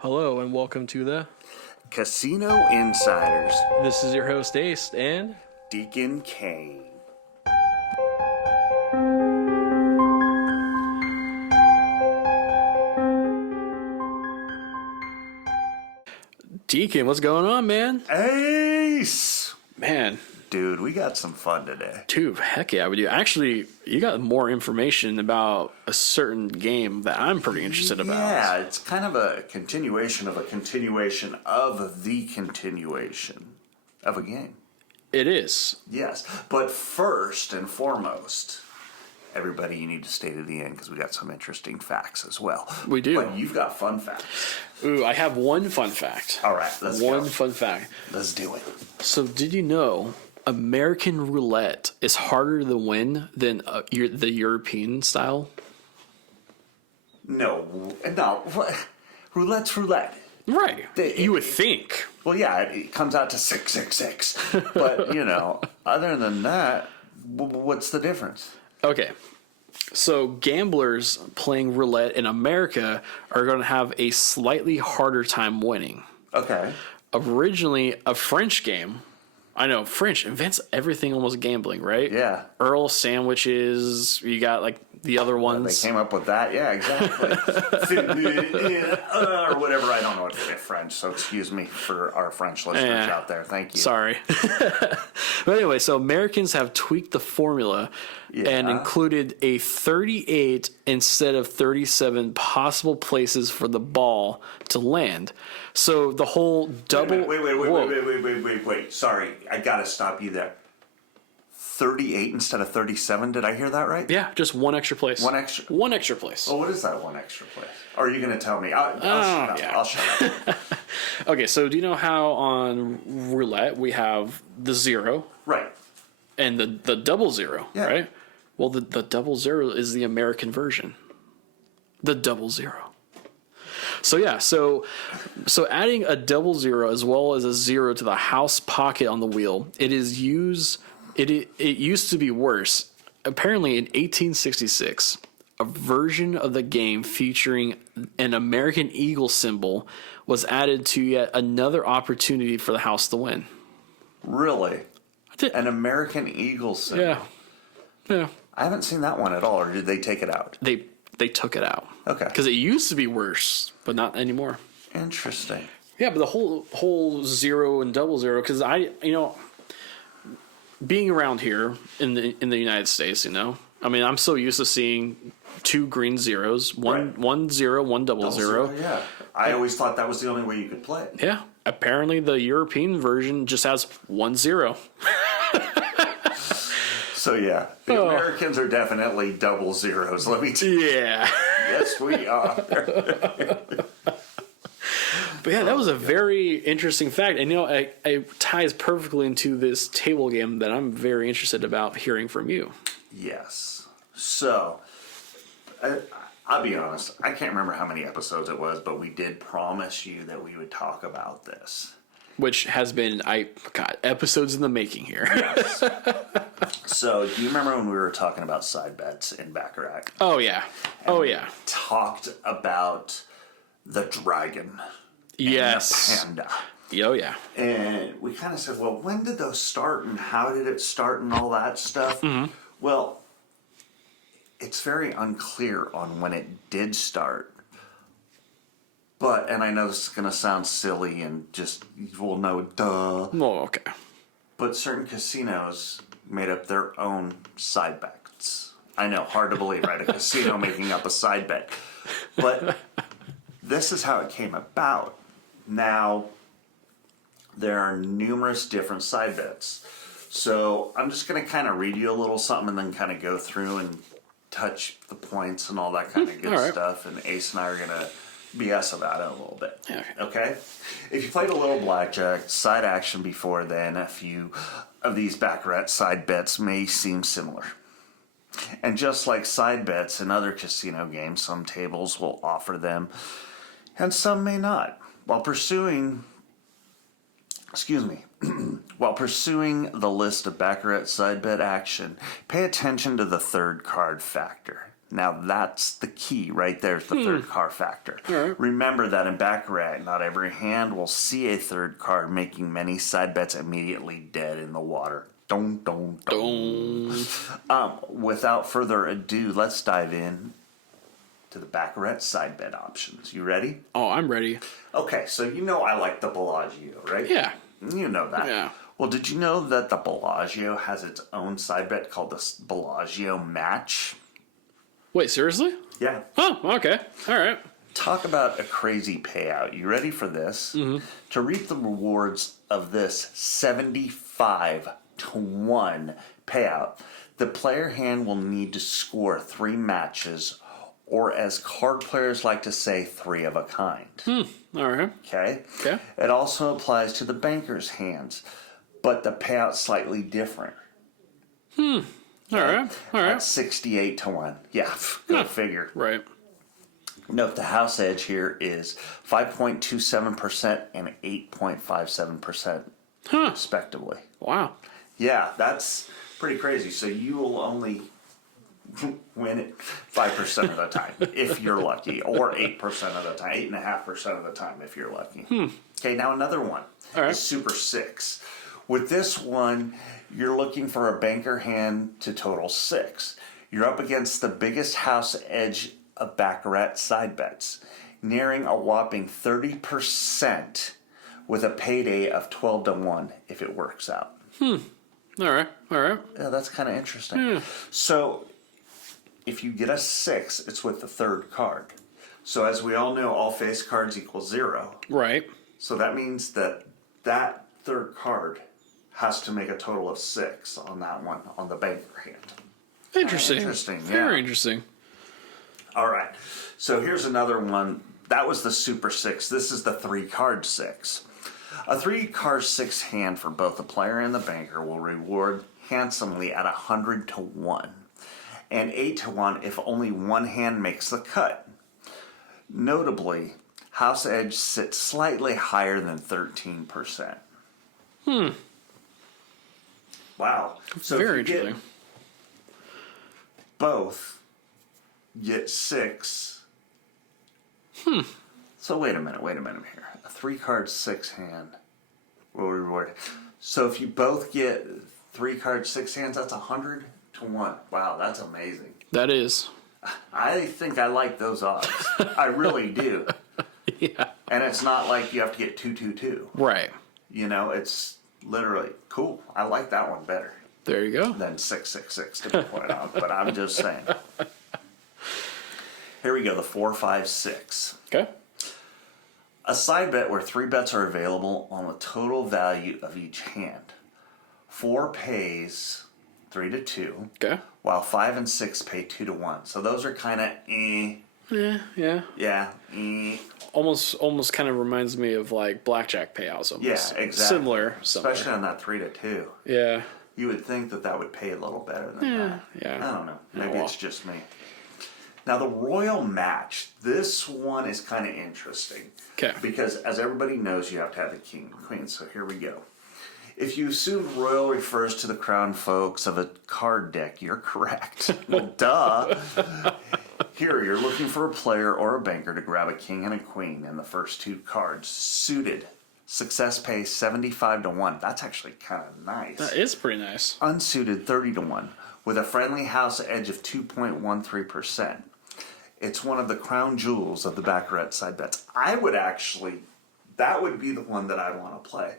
Hello and welcome to the Casino Insiders, This is your host Ace and Deacon Kaine. Deacon. What's going on, man? Ace! Man, Dude, we got some fun today. dude, heck yeah, we do. Actually, you got more information about a certain game that I'm pretty interested about. Yeah, it's kind of a continuation of a continuation of the continuation of a game. It is. Yes, but first and foremost, everybody, you need to stay to the end because we got some interesting facts as well. We do. But you've got fun facts. Ooh, I have one fun fact. All right, let's go. One fun fact. Let's do it. So, did you know American roulette is harder to win than the European style? No. Roulette's roulette. Right. You would think. Well, yeah, it comes out to 666. But, other than that, what's the difference? Okay. So gamblers playing roulette in America are going to have a slightly harder time winning. Okay. Originally a French game. I know, French invents everything almost gambling, right? Yeah. Earl sandwiches, you got like the other ones. They came up with that. Yeah, exactly. Or whatever. I don't know what to say French, so excuse me for our French listeners out there. Thank you. Sorry. But anyway, so Americans have tweaked the formula and included a 38 instead of 37 possible places for the ball to land. So the whole double... Wait. Sorry, I got to stop you there. 38 instead of 37, did I hear that right? Yeah, just one extra place. One extra place. Oh, what is that one extra place? Or are you going to tell me? I'll shut up. Okay, so do you know how on roulette we have the zero? Right. And the double zero, right? Well, the double zero is the American version. The double zero. So yeah, so adding a double zero as well as a zero to the house pocket on the wheel, it used to be worse. Apparently in 1866, a version of the game featuring an American eagle symbol was added to yet another opportunity for the house to win. Really? An American eagle symbol? Yeah. I haven't seen that one at all, or did they take it out? They took it out. Okay. Because it used to be worse, but not anymore. Interesting. Yeah, but the whole zero and double zero, because being around here in the United States, I mean, I'm so used to seeing two green zeros, one zero, one double zero. Yeah, I always thought that was the only way you could play. Yeah, apparently the European version just has 1-0. So yeah, the Americans are definitely double zeros. Let me tell you. Yeah. Yes, we are. But yeah, that was a very interesting fact. And, it ties perfectly into this table game that I'm very interested about hearing from you. Yes. So, I'll be honest. I can't remember how many episodes it was, but we did promise you that we would talk about this. Which has been, episodes in the making here. Yes. So, do you remember when we were talking about side bets in baccarat? Oh, yeah. We talked about the dragon. Yes. And the panda. Oh, yeah. And we kind of said, well, when did those start and how did it start and all that stuff? Mm-hmm. Well, it's very unclear on when it did start. But, and I know this is going to sound silly and just, we'll know, duh. Oh, okay. But certain casinos made up their own side bets. I know, hard to believe, right? A casino making up a side bet. But this is how it came about. Now, there are numerous different side bets. So I'm just going to kind of read you a little something and then kind of go through and touch the points and all that kind of good stuff. And Ace and I are going to BS about it a little bit. Okay? If you played a little blackjack, side action before then, a few of these baccarat side bets may seem similar. And just like side bets in other casino games, some tables will offer them and some may not. While pursuing the list of baccarat side bet action, pay attention to the third card factor. Now that's the key right there's the third card factor. Right. Remember that in baccarat, not every hand will see a third card, making many side bets immediately dead in the water. Dun, dun, dun. Without further ado, let's dive in to the baccarat side bet options. You ready? Oh, I'm ready. Okay, so you know I like the Bellagio, right? Yeah. You know that. Yeah. Well, did you know that the Bellagio has its own side bet called the Bellagio Match? Wait, seriously? Yeah. Oh, okay. All right. Talk about a crazy payout. You ready for this? Mm-hmm. To reap the rewards of this 75 to 1 payout, the player hand will need to score 3 matches, or as card players like to say, 3 of a kind. All right. Okay? Okay. It also applies to the banker's hands, but the payout's slightly different. All right. All right. At 68 to 1. Yeah, go figure. Right. Note the house edge here is 5.27% and 8.57%, respectively. Wow. Yeah, that's pretty crazy. So you will only win it 5% of the time if you're lucky, or 8% of the time, 8.5% of the time if you're lucky. Okay, now another one is Super 6. With this one, you're looking for a banker hand to total 6. You're up against the biggest house edge of baccarat side bets, nearing a whopping 30% with a payday of 12 to 1 if it works out. All right. All right. Yeah, that's kind of interesting. So if you get a 6, it's with the third card. So as we all know, all face cards equal 0. Right. So that means that that third card has to make a total of 6 on that one, on the banker hand. Interesting. Interesting, yeah. Very interesting. All right. So here's another one. That was the Super 6. This is the 3-card 6. A 3-card 6 hand for both the player and the banker will reward handsomely at 100 to 1. And 8 to 1 if only one hand makes the cut. Notably, house edge sits slightly higher than 13%. Wow. So Very if you interesting. get both, get 6. So wait a minute here. A 3-card 6 hand will reward. So if you both get 3-card 6 hands, that's 100 to 1. Wow, that's amazing. That is. I think I like those odds. I really do. Yeah. And it's not like you have to get 2-2-2. Right. You know, it's literally cool. I like that one better There you go. than 6-6-6 to be quite honest. But I'm just saying. Here we go, the 4-5-6. Okay. A side bet where 3 bets are available on the total value of each hand. 4 pays 3 to 2, Okay. while 5 and 6 pay 2 to 1. So those are kind of Yeah. yeah. Almost kind of reminds me of like blackjack payouts almost. Yeah, exactly. Similar. Especially on that 3 to 2. Yeah. You would think that would pay a little better than that. Yeah. I don't know. Maybe well. it's just me. Now the royal match. This one is kind of interesting. Okay. Because as everybody knows, you have to have the king and queen. So here we go. If you assume royal refers to the crown folks of a card deck, you're correct. Well, duh. Here, you're looking for a player or a banker to grab a king and a queen in the first 2 cards. Suited. Success pays 75 to 1. That's actually kind of nice. That is pretty nice. Unsuited 30 to 1 with a friendly house edge of 2.13%. It's one of the crown jewels of the baccarat side bets. That would be the one that I'd want to play.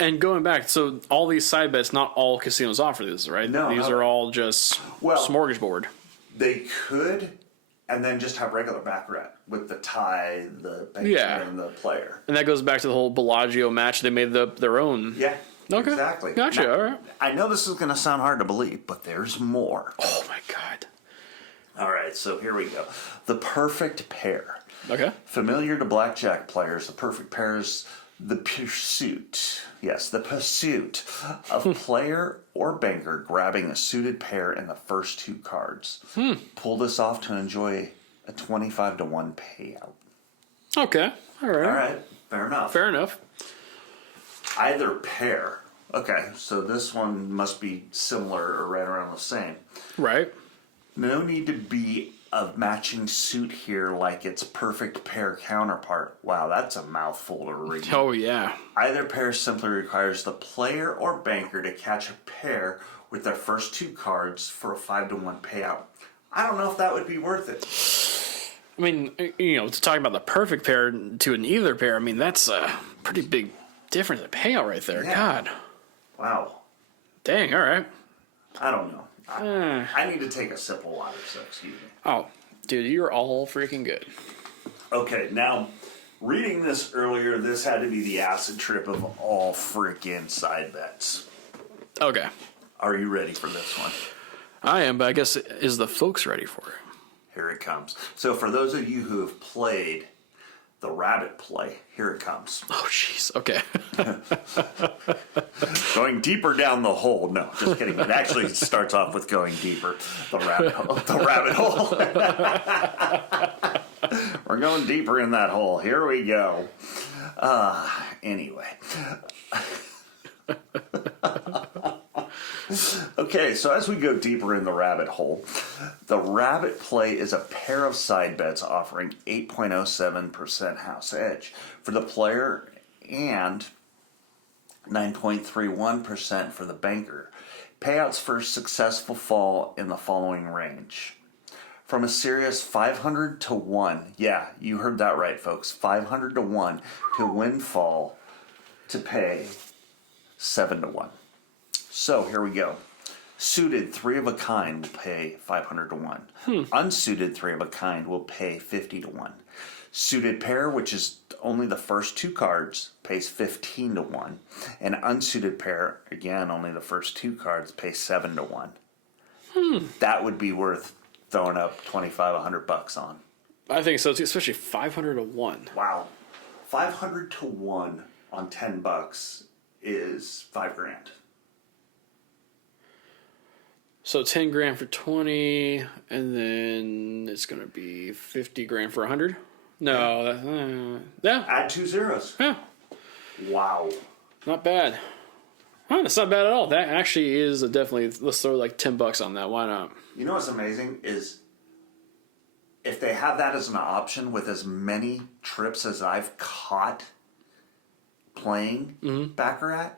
And going back, so all these side bets, not all casinos offer this, right? No, These are all just smorgasbord. They could, and then just have regular baccarat with the tie, the banker, Yeah. and the player. And that goes back to the whole Bellagio match. They made their own. Yeah, Okay. exactly. Gotcha. Now, All right. I know this is going to sound hard to believe, but there's more. Oh my god. All right, so here we go. The perfect pair. Okay. Familiar to blackjack players, the perfect pair is the pursuit. Yes, the pursuit of player or banker grabbing a suited pair in the first 2 cards. Pull this off to enjoy a 25 to 1 payout. Okay. All right. All right, fair enough. Fair enough. Either pair Okay, so this one must be similar or right around the same. Right. No need to be a matching suit here like its perfect pair counterpart. Wow, that's a mouthful to read. Oh, yeah. Either pair simply requires the player or banker to catch a pair with their first 2 cards for a 5-to-1 payout. I don't know if that would be worth it. I mean, to talk about the perfect pair to an either pair, I mean, that's a pretty big difference in payout right there. Yeah. God. Wow. Dang, all right. I don't know. I need to take a sip of water, so excuse me. Oh, dude, you're all freaking good. Okay, now, reading this earlier, this had to be the acid trip of all freaking side bets. Okay. Are you ready for this one? I am, but I guess, is the folks ready for it? Here it comes. So for those of you who have played the rabbit play, here it comes. Oh, jeez. Okay. Going deeper down the hole. No, just kidding. It actually starts off with going deeper. The rabbit hole. The rabbit hole. We're going deeper in that hole. Here we go. Anyway. Okay, so as we go deeper in the rabbit hole, the rabbit play is a pair of side bets offering 8.07% house edge for the player and 9.31% for the banker. Payouts for successful fall in the following range. From a serious 500 to 1, yeah, you heard that right, folks, 500 to 1 to windfall to pay 7 to 1. So here we go. Suited 3 of a kind will pay 500 to 1. Unsuited 3 of a kind will pay 50 to 1. Suited pair, which is only the first 2 cards, pays 15 to 1. And unsuited pair, again, only the first 2 cards, pay 7 to 1. That would be worth throwing up $2,500 on. I think so, too, especially 500 to 1. Wow. 500 to 1 on $10 is $5,000. So 10 grand for 20, and then it's going to be 50 grand for 100? No, yeah. Add 2 zeros. Yeah. Wow. Not bad. Oh, that's not bad at all. That actually is definitely, let's throw like $10 on that. Why not? You know what's amazing is if they have that as an option with as many trips as I've caught playing baccarat,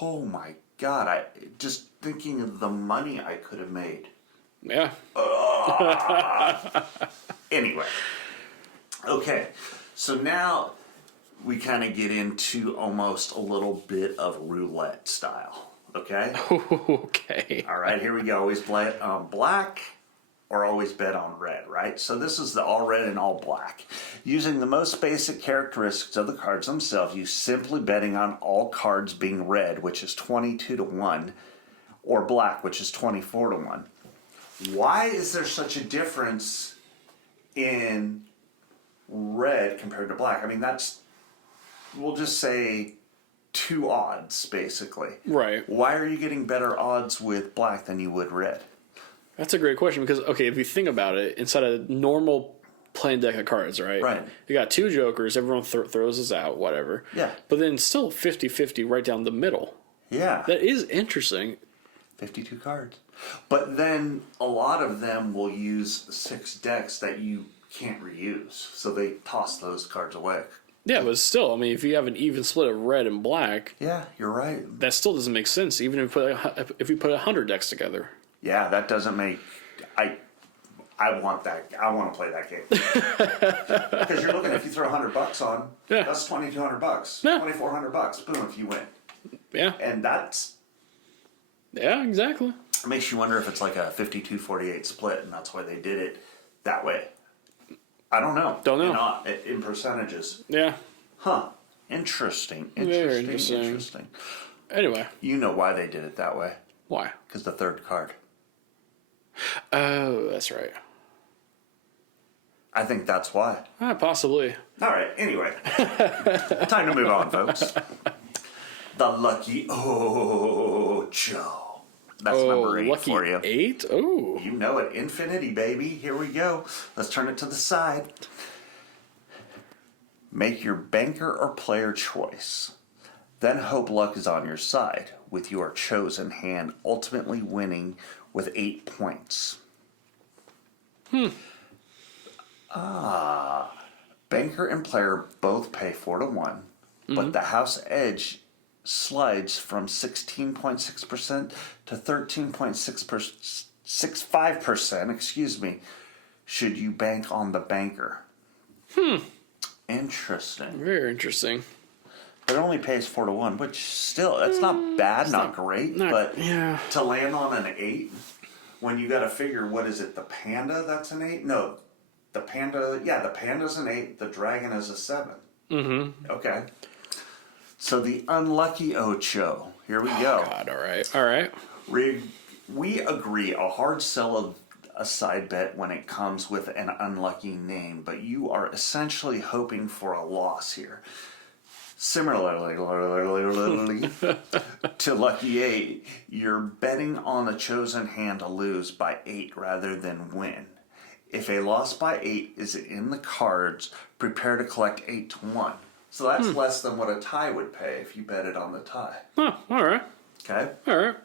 oh my God, I just thinking of the money I could have made. Yeah. Anyway. Okay. So now we kind of get into almost a little bit of roulette style. Okay? Okay. All right, here we go. Always play it on black or always bet on red, right? So this is the all red and all black. Using the most basic characteristics of the cards themselves, you simply betting on all cards being red, which is 22 to 1, or black, which is 24 to 1. Why is there such a difference in red compared to black? I mean, that's, we'll just say 2 odds, basically. Right. Why are you getting better odds with black than you would red? That's a great question because, okay, if you think about it, inside a normal playing deck of cards, right? Right. You got 2 jokers, everyone throws us out, whatever. Yeah. But then still 50-50 right down the middle. Yeah. That is interesting. 52 cards. But then a lot of them will use 6 decks that you can't reuse. So they toss those cards away. Yeah, but still, I mean, if you have an even split of red and black, Yeah, you're right. that still doesn't make sense, even if we put 100 decks together. Yeah, that doesn't make... I want that. I want to play that game. Because you're looking, if you throw $100 on, Yeah. that's $2,200. Yeah. $2,400. Boom, if you win. Yeah. And that's... Yeah, exactly. It makes you wonder if it's like a 52-48 split, and that's why they did it that way. I don't know. Don't know. In percentages. Yeah. Huh. Interesting. Very Interesting. interesting. Interesting. Anyway, You know why they did it that way. why? Because the third card. Oh, that's right. I think that's why. Possibly. All right. Anyway. Time to move on, folks. The Lucky Ocho. That's number 8 lucky for you. 8? Oh. You know it. Infinity, baby. Here we go. Let's turn it to the side. Make your banker or player choice. Then hope luck is on your side, with your chosen hand ultimately winning with 8 points. Banker and player both pay 4 to 1, but the house edge slides from 16.6% to 13.65%, excuse me, should you bank on the banker. Interesting. Very interesting. But it only pays 4 to 1, which still, that's not bad, not great, but yeah. to land on an 8, when you got to figure, what is it, the panda that's an 8? No, the panda's an 8, the dragon is a 7. Mm-hmm. Okay. So the unlucky Ocho. Here we go. God, all right. We agree a hard sell of a side bet when it comes with an unlucky name, but you are essentially hoping for a loss here. Similarly to Lucky 8, you're betting on the chosen hand to lose by 8 rather than win. If a loss by 8 is in the cards, prepare to collect 8 to 1. So that's less than what a tie would pay if you bet it on the tie. Oh, all right. Okay? All right.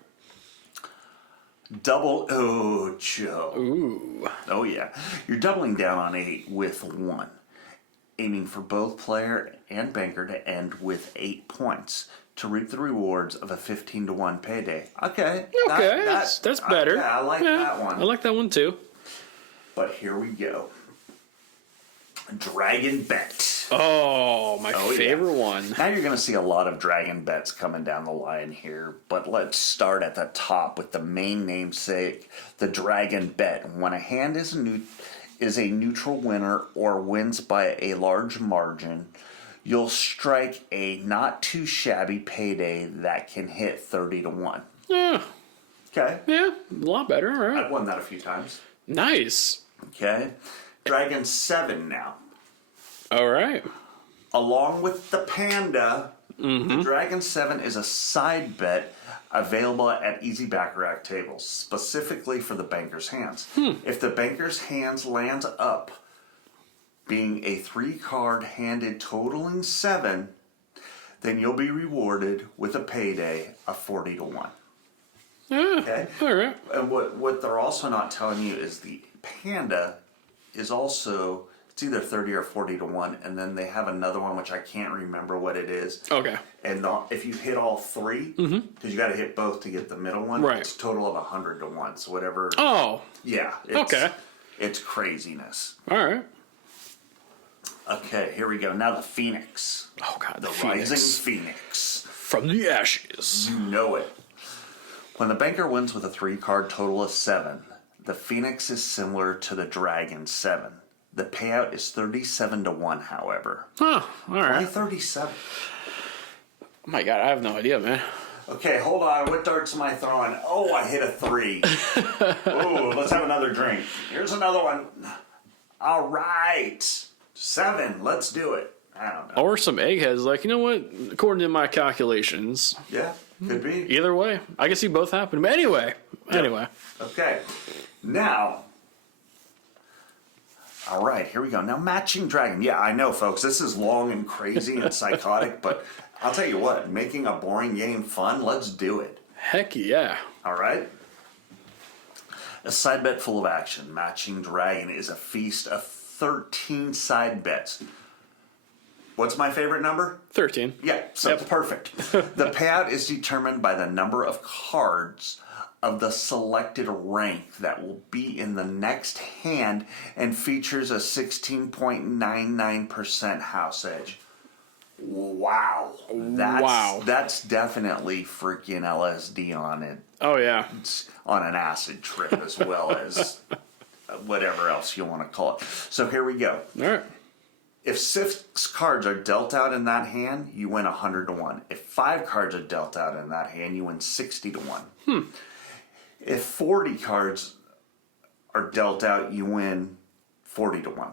Double Ocho. Ooh. Oh, yeah. You're doubling down on 8 with 1, aiming for both player and banker to end with 8 points to reap the rewards of a 15 to 1 payday. Okay. That's better. Yeah, I like that one. I like that one too. But here we go. Dragon Bet. Oh, my favorite one. Now you're going to see a lot of dragon bets coming down the line here, but let's start at the top with the main namesake, the dragon bet. When a hand is a neutral winner or wins by a large margin, you'll strike a not too shabby payday that can hit 30 to 1. Yeah. Okay. Yeah, a lot better, all right. I've won that a few times. Nice. Okay. Dragon 7 now. All right. Along with the Panda, the Dragon 7 is a side bet available at easy baccarat tables, specifically for the banker's hands. If the banker's hands lands up, being a 3-card handed totaling 7, then you'll be rewarded with a payday of 40 to 1. Yeah. Okay? All right. And what they're also not telling you is the Panda is also, it's either 30 or 40 to 1, and then they have another one which I can't remember what it is. Okay. And if you hit all 3, because you got to hit both to get the middle one, Right. it's a total of 100 to 1. So whatever. Oh. Yeah. Okay. It's craziness. All right. Okay, here we go. Now the Phoenix. Oh, God, The Phoenix. Rising Phoenix. From the ashes. You know it. When the banker wins with a 3-card total of 7, the Phoenix is similar to the Dragon 7. The payout is 37 to 1, however. Oh, all Why right. 37? Oh, my God, I have no idea, man. Okay, hold on. What darts am I throwing? Oh, I hit a 3. Oh, let's have another drink. Here's another one. All right. 7. Let's do it. I don't know. Or some eggheads like, you know what? According to my calculations. Yeah, could be. Either way. I can see both happen. But anyway. Okay. Now. All right, here we go. Now, Matching Dragon. Yeah, I know, folks. This is long and crazy and psychotic, but I'll tell you what. Making a boring game fun, let's do it. Heck yeah. All right? A side bet full of action. Matching Dragon is a feast of 13 side bets. What's my favorite number? 13. Yeah, so it's perfect. The payout is determined by the number of cards of the selected rank that will be in the next hand and features a 16.99% house edge. Wow. That's definitely freaking LSD on it. Oh, yeah. It's on an acid trip as well as whatever else you want to call it. So here we go. All right. If 6 cards are dealt out in that hand, you win 100 to 1. If 5 cards are dealt out in that hand, you win 60 to 1. If 40 cards are dealt out, you win 40 to 1.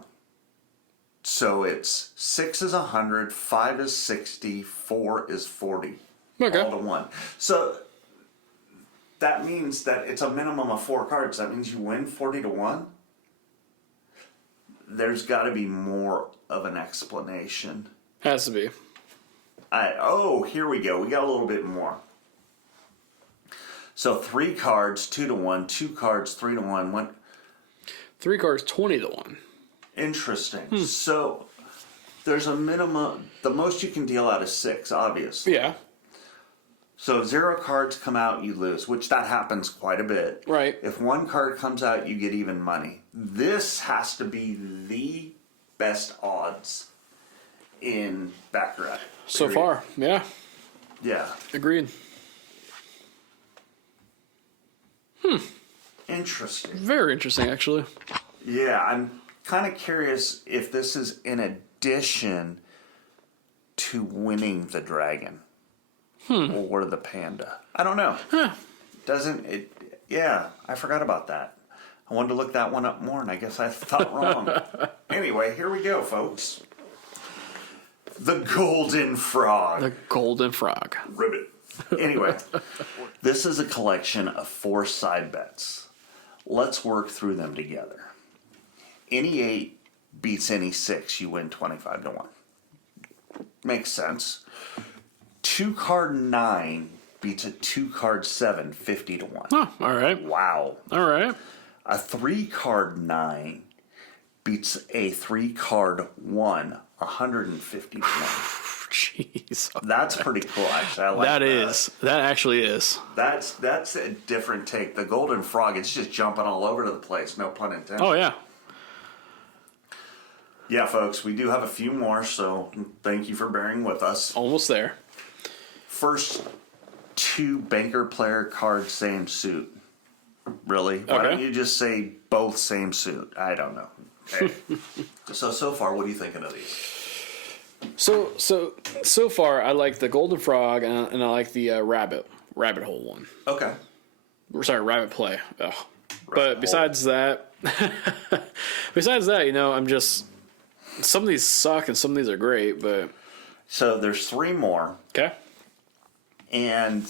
So it's 6 is 100, 5 is 60, 4 is 40. Okay. All to 1. So that means that it's a minimum of 4 cards. That means you win 40 to 1. There's got to be more of an explanation. Has to be. Here we go. We got a little bit more. So 3 cards, 2-1. 2 cards, 3-1. 3 cards, 20-1. Interesting. So there's a minimum. The most you can deal out is 6, obviously. Yeah. So 0 cards come out, you lose, which that happens quite a bit. Right. If 1 card comes out, you get even money. This has to be the best odds in baccarat. So far, yeah. Yeah. Agreed. Interesting. Very interesting, actually. Yeah, I'm kind of curious if this is in addition to winning the dragon or the panda. I don't know. Doesn't it? Yeah, I forgot about that. I wanted to look that one up more, and I guess I thought wrong. Anyway, here we go, folks. The golden frog. The golden frog. Ribbit. Anyway, this is a collection of 4 side bets. Let's work through them together. Any 8 beats any 6, you win 25-1. Makes sense. 2 card 9 beats a 2 card 7, 50-1. Oh, all right. Wow. All right. A 3 card 9 beats a 3 card 1, 150-1. Jeez. That's pretty cool, actually. I like that. That actually is. That's a different take. The golden frog, it's just jumping all over the place. No pun intended. Oh, yeah. Yeah, folks, we do have a few more, so thank you for bearing with us. Almost there. First 2 banker player cards, same suit. Really? Why Okay. don't you just say both same suit? I don't know. Hey. So far, what are you thinking of these? So far, I like the golden frog and I like the rabbit hole one. Okay. Or sorry, rabbit play. Ugh. But hole. besides that, I'm just, some of these suck and some of these are great. But So there's 3 more, okay, and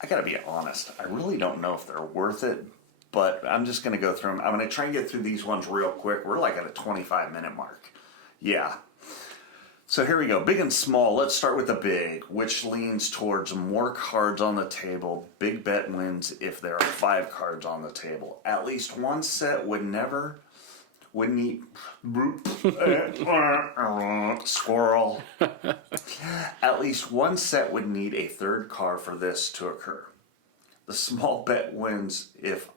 I gotta be honest, I really don't know if they're worth it, but I'm just gonna go through them. I'm gonna try and get through these ones real quick. We're like at a 25-minute mark. Yeah. So here we go. Big and small. Let's start with the big, which leans towards more cards on the table. Big bet wins if there are 5 cards on the table. At least one set would need squirrel. At least one set would need a 3rd card for this to occur. The small bet wins if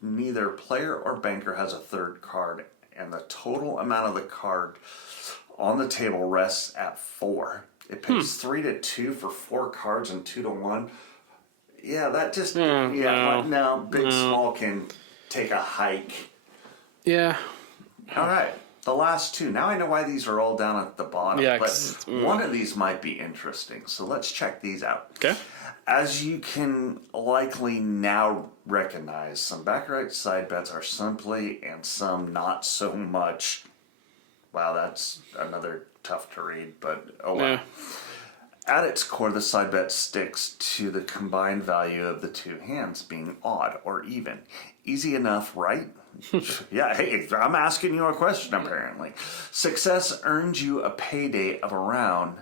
neither player or banker has a 3rd card and the total amount of the card on the table rests at 4. It pays 3-2 for 4 cards and 2-1. Yeah, that just no. Big small can take a hike. yeah, All right, the last 2. Now I know why these are all down at the bottom. Yeah, but 'cause- one of these might be interesting. So let's check these out. okay, As you can likely now recognize, some baccarat side bets are simply and some not so much. Wow, that's another tough to read, but oh well. yeah, At its core, the side bet sticks to the combined value of the 2 hands being odd or even. Easy enough, right? Yeah, hey, I'm asking you a question apparently. Success earns you a payday of around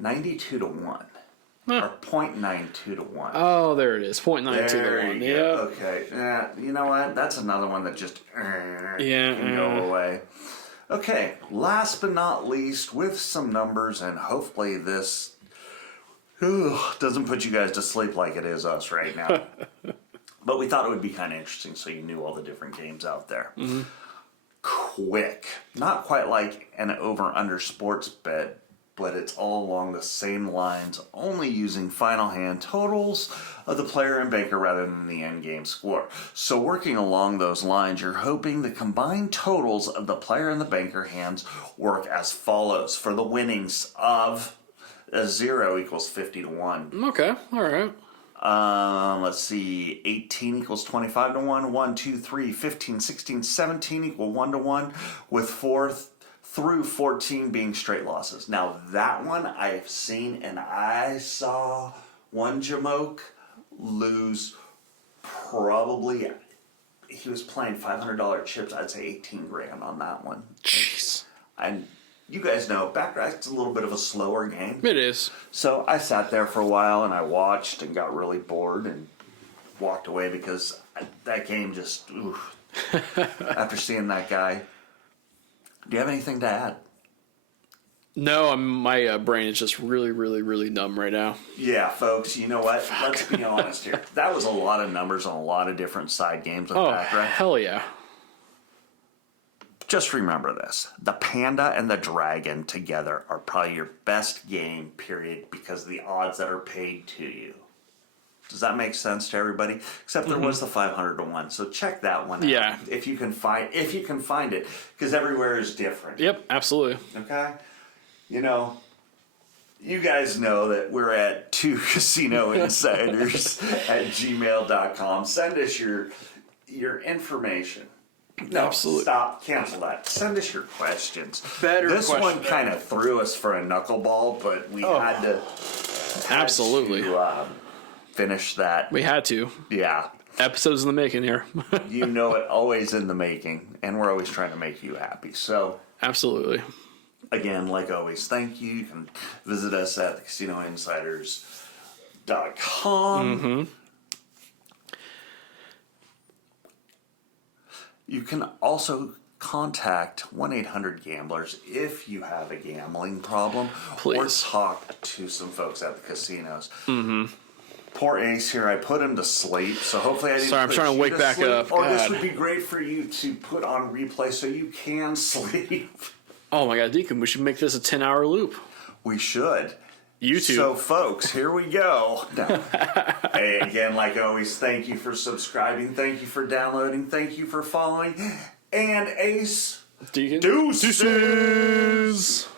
92-1. Or 0.92-1. oh, there it is, 0.92 to There 1. you Yeah, go. Okay. You know what? That's another one that just can go away. Okay. Last but not least, with some numbers, and hopefully this doesn't put you guys to sleep like it is us right now. But we thought it would be kind of interesting so you knew all the different games out there. Mm-hmm. Quick. Not quite like an over-under sports bet, but it's all along the same lines, only using final hand totals of the player and banker rather than the end game score. So working along those lines, you're hoping the combined totals of the player and the banker hands work as follows. For the winnings of a 0 equals 50-1. okay, all right. Let's see, 18 equals 25-1, 1, 2, 3, 15, 16, 17 equal 1-1, with 4 through 14 being straight losses. Now that one I've seen, and I saw one Jamoke lose probably, he was playing $500 chips, I'd say 18 grand on that one. Jeez. And you guys know, baccarat's a little bit of a slower game. It is. So I sat there for a while and I watched and got really bored and walked away because that game just, oof. After seeing that guy. Do you have anything to add? No, my brain is just really, really, really numb right now. Yeah, folks, you know what? Let's be honest here. That was a lot of numbers on a lot of different side games with baccarat. Hell yeah. Just remember this. The panda and the dragon together are probably your best game, period, because of the odds that are paid to you. Does that make sense to everybody? Except there was the 500 to 1. So check that one out. Yeah. If you can find it, because everywhere is different. Yep, absolutely. Okay? You know, you guys know that we're at 2casinoinsiders@gmail.com. Send us your information. No, Absolutely. stop. Cancel that. Send us your questions. This one kind of threw us for a knuckleball, but we had to. Absolutely. Finish that. We had to. Yeah. Episodes in the making here. You know it, always in the making, and we're always trying to make you happy. So, Absolutely. again, like always, thank you. You can visit us at thecasinoinsiders.com. Mm-hmm. You can also contact 1-800-GAMBLERS if you have a gambling problem. Please. Or talk to some folks at the casinos. Mm-hmm. Poor Ace here, I put him to sleep, so hopefully I didn't Sorry, I'm put trying to you wake back sleep. up. Or this God. would be great for you to put on replay so you can sleep. Oh my God, Deacon, we should make this a 10-hour loop. We should. YouTube. So, folks, here we go. No. Hey, again, like always, thank you for subscribing. Thank you for downloading. Thank you for following. And Ace, Deacon. deuces.